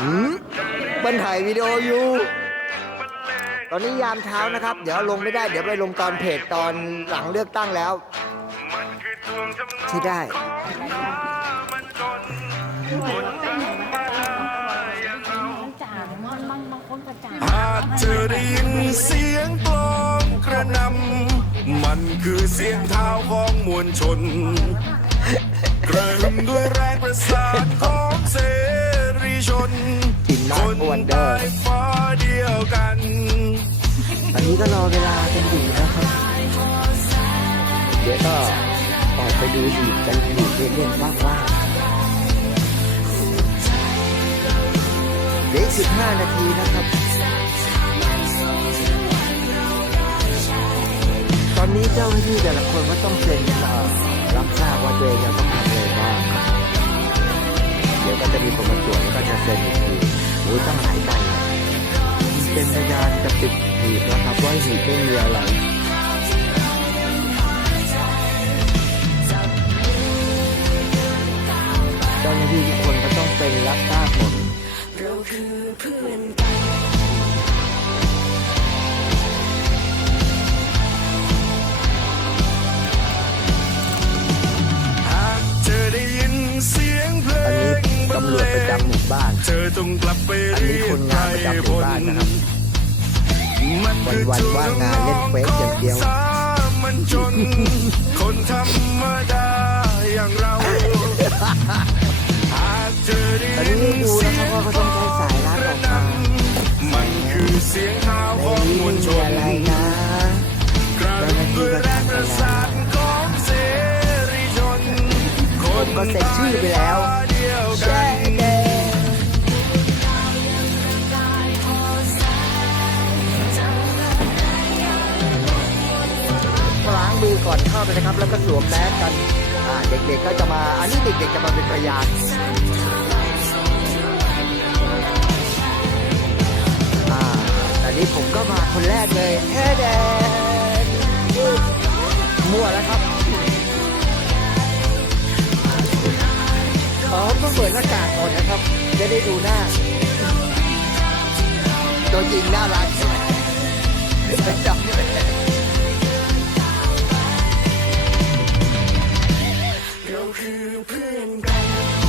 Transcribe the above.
หืมมันถ่ายวิดีโออยู่ ตอนนี้ยามเช้านะครับ เดี๋ยวลงไม่ได้ เดี๋ยวไปลงตอนเพจตอนหลังเลือกตั้งแล้วที่ได้ จ่างมันบางบางคนก็จ่างหากเธอได้ยินเสียงกลองกระหนำมันคือเสียงเท้าของมวลชน กระหึ่มด้วยแรงประสานของเส ชน กินคมากนอ้วนเด้อใต้ฟ้าเดียวกันตอนนี้ก็รอเวลากันอยู่นะครับเดี๋ยวก็ออกไปดูดีดกันอยู่เล่นๆว่างๆเดี๋ยวอีกสิบห้านาทีนะครับ ตอนนี้เจ้าหน้าที่แต่ละคนก็ต้องเซ็นเอ่อรับทราบว่าตัวเองจะต้อง เป็นพยานจะติดหีบนะครับว่าหีบไม่มีอะไรเจ้าหน้าที่ทุกคนก็ต้องเป็นรับทราบหมดห ตำรเลวจประงจำหมู่บ้าน เธอต้องกลับไปอันนี้เรียคกนไทงานยประจำหพมู่ลบ้านนะครับ มันวันวันๆว่างงานเล่นเฟซอย่างเดียว สามัญชน คนธรรมดาอย่างเราหากเธอได้ตอนยินี้นดูเสีนะยครับงว่าเขาต้องใช้สายรัดออกมามันคือเสียงเท้าในของนี้มวลชมีนอะไรนะกระหึ่มด้วยแรงประสานของเสรีชนผมก็เซ็นชื่อไปแล้วเดียว ก่อนเข้าไปนะครับ แล้วก็สวมแมสกันอ่าเด็กๆก็จะมา อันนี้เด็กๆจะมาเป็นพยานอ่าแต่นี้ผมก็มาคนแรกเลยแท้แดงมั่วแล้วครับอ๋อต้องเปิดหน้ากากก่อนนะครับ จะได้ดูหน้า ตัวจริงน่ารัก Kuhn-Gang.